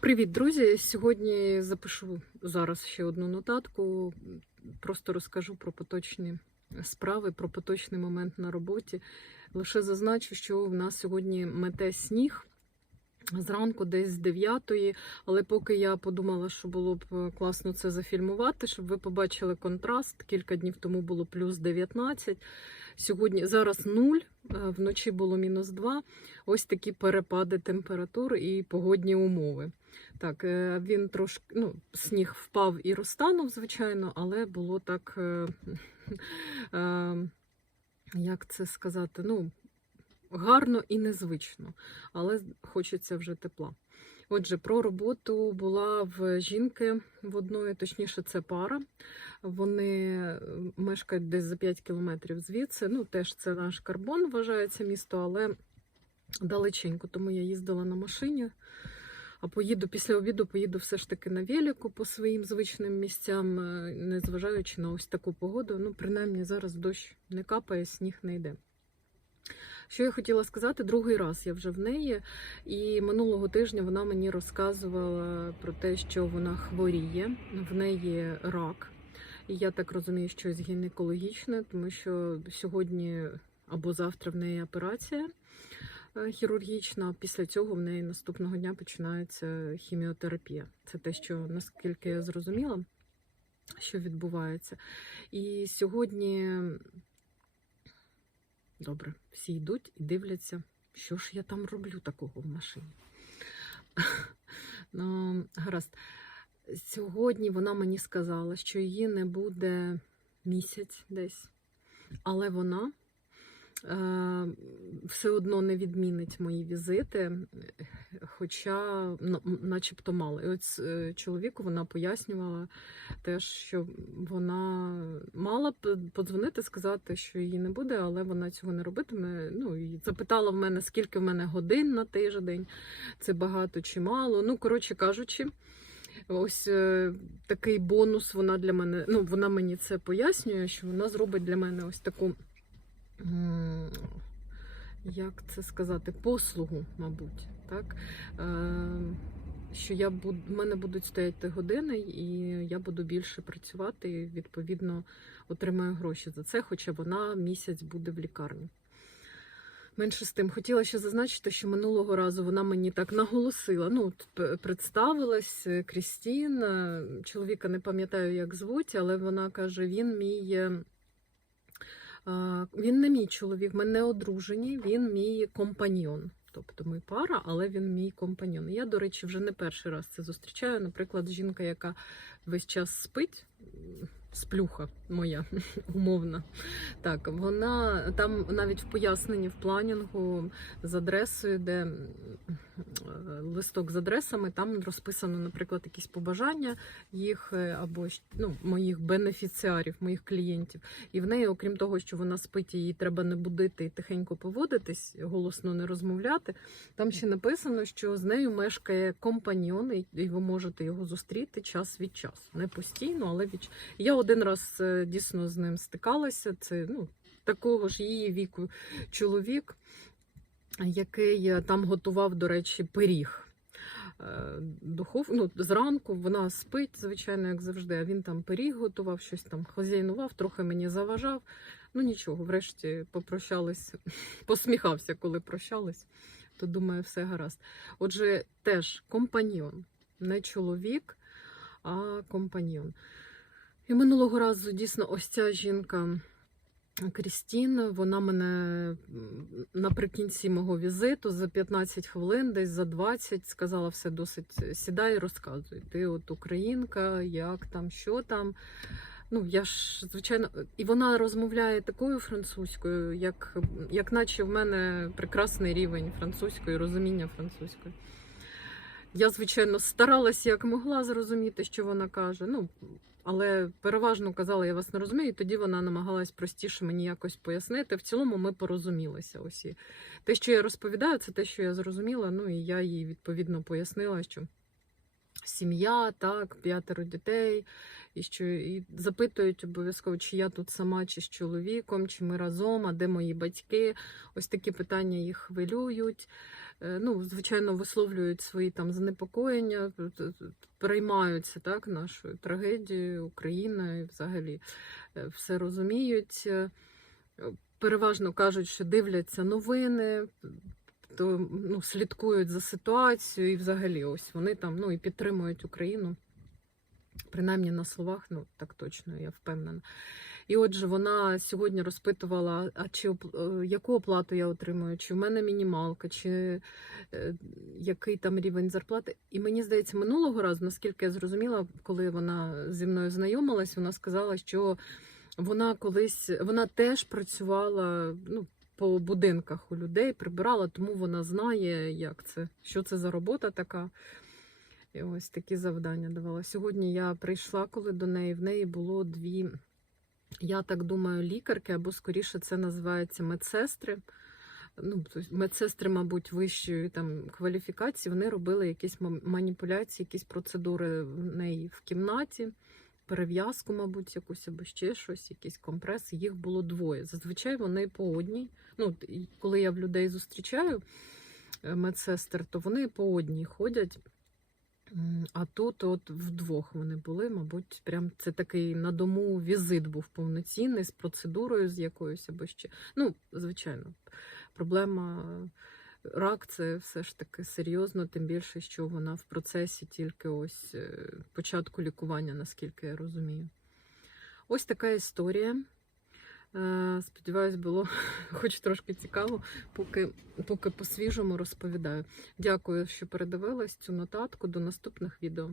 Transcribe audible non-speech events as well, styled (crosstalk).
Привіт, друзі! Сьогодні запишу зараз ще одну нотатку. Просто розкажу про поточні справи, про поточний момент на роботі. Лише зазначу, що в нас сьогодні мете сніг. Зранку десь з 9 але поки я подумала, що було б класно це зафільмувати, щоб ви побачили контраст. Кілька днів тому було плюс 19. Сьогодні зараз 0, вночі було мінус 2. Ось такі перепади температур і погодні умови. Так, е, він трошки, ну, сніг впав і розтанув, звичайно, але було так, е, (laughs) е, як це сказати, ну, гарно і незвично, але хочеться вже тепла. Отже, про роботу була в жінки в одної, точніше, це пара. Вони мешкають десь за 5 кілометрів звідси. Ну, теж це наш карбон, вважається місто, але далеченько, тому я їздила на машині. А поїду після обіду, поїду все ж таки на велику по своїм звичним місцям, е, незважаючи на ось таку погоду. Ну, принаймні, зараз дощ не капає, сніг не йде. Що я хотіла сказати, другий раз я вже в неї, і минулого тижня вона мені розказувала про те, що вона хворіє, в неї рак. І я так розумію, що щось гінекологічне, тому що сьогодні або завтра в неї операція е, хірургічна. Після цього в неї наступного дня починається хіміотерапія. Це те, що наскільки я зрозуміла, що відбувається. І сьогодні добре, всі йдуть і дивляться, що ж я там роблю такого в машині. Ну, гаразд. Сьогодні вона мені сказала, що її не буде місяць десь, але вона е, все одно не відмінить мої візити, хоча ну, начебто мало. І от е, чоловіку вона пояснювала теж, що вона мала б подзвонити, сказати, що її не буде, але вона цього не робитиме. Ну і запитала в мене, скільки в мене годин на тиждень, це багато чи мало. Ну, коротше кажучи. Ось е, такий бонус вона для мене, ну, вона мені це пояснює, що вона зробить для мене ось таку, як це сказати, послугу, мабуть. Так? Е, що я буду, в мене будуть стояти години, і я буду більше працювати, і відповідно отримаю гроші за це, хоча вона місяць буде в лікарні. Менше з тим, хотіла ще зазначити, що минулого разу вона мені так наголосила. Ну, представилась е, Крістін. е, Чоловіка не пам'ятаю, як звуть, але вона каже: він мій. Він не мій чоловік, ми не одружені, він мій компаньйон. Тобто ми пара, але він мій компаньйон. Я, до речі, вже не перший раз це зустрічаю. Наприклад, жінка, яка весь час спить, сплюха моя (laughs) умовна. Так, вона там навіть в поясненні в планінгу з адресою, де листок з адресами, там розписано, наприклад, якісь побажання їх е, або ну, моїх бенефіціарів, моїх клієнтів. І в неї, окрім того, що вона спить, її треба не будити і тихенько поводитись, голосно не розмовляти. Там ще написано, що з нею мешкає компаньйон, і- і ви можете його зустріти час від часу. Не постійно, але від я один раз е, дійсно з ним стикалася. Це ну такого ж її віку чоловік, який е, там готував, до речі, пиріг. Е, Духов, ну, зранку вона спить, звичайно, як завжди. А він там пиріг готував, щось там хазяйнував, трохи мені заважав. Ну нічого, врешті попрощались, (laughs) посміхався, коли прощались, то думаю, все гаразд. Отже, теж компаньйон, не чоловік, а компаньйон. І минулого разу дійсно ось ця жінка. Крістін, вона мене наприкінці мого візиту за 15 хвилин, десь за 20, сказала все досить сідай і розказуй. Ти от українка, як там, що там. Ну, я ж, звичайно, і вона розмовляє такою французькою, як, як наче в мене прекрасний рівень французької, розуміння французької. Я, звичайно, старалася як могла зрозуміти, що вона каже. Ну, але переважно казала, я вас не розумію, і тоді вона намагалась простіше мені якось пояснити. В цілому ми порозумілися. Усі. Те, що я розповідаю, це те, що я зрозуміла. Ну і я їй відповідно пояснила, що сім'я, так, п'ятеро дітей, і що і запитують обов'язково, чи я тут сама, чи з чоловіком, чи ми разом, а де мої батьки. Ось такі питання їх хвилюють. Е, Ну, звичайно, висловлюють свої там занепокоєння, переймаються так, нашою трагедією України і взагалі е, все розуміють. Е, Переважно кажуть, що дивляться новини, то ну, слідкують за ситуацією, і взагалі ось вони там ну, і підтримують Україну. Принаймні на словах, ну так точно, я впевнена. І отже, вона сьогодні розпитувала, а чи е, яку оплату я отримую, чи в мене мінімалка, чи е, який там рівень зарплати. І мені здається, минулого разу, наскільки я зрозуміла, коли вона зі мною знайомилась, вона сказала, що вона колись вона теж працювала ну, по будинках у людей, прибирала, тому вона знає, як це, що це за робота така. І ось такі завдання давала. Сьогодні я прийшла, коли до неї, в неї було дві, я так думаю, лікарки, або скоріше це називається медсестри. Ну, медсестри, мабуть, вищої там кваліфікації, вони робили якісь маніпуляції, якісь процедури в неї в кімнаті, перев'язку, мабуть, якусь або ще щось, якісь компреси. Їх було двоє. Зазвичай вони по одній. Ну, коли я в людей зустрічаю е, медсестер, то вони по одній ходять. А тут от вдвох вони були, мабуть, прям це такий на дому візит був повноцінний з процедурою з якоюсь або ще. Ну, звичайно, проблема рак це все ж таки серйозно, тим більше, що вона в процесі тільки ось е, початку лікування, наскільки я розумію. Ось така історія. Е, Сподіваюсь, було (laughs) хоч трошки цікаво, поки, поки по-свіжому розповідаю. Дякую, що передивилась цю нотатку. До наступних відео.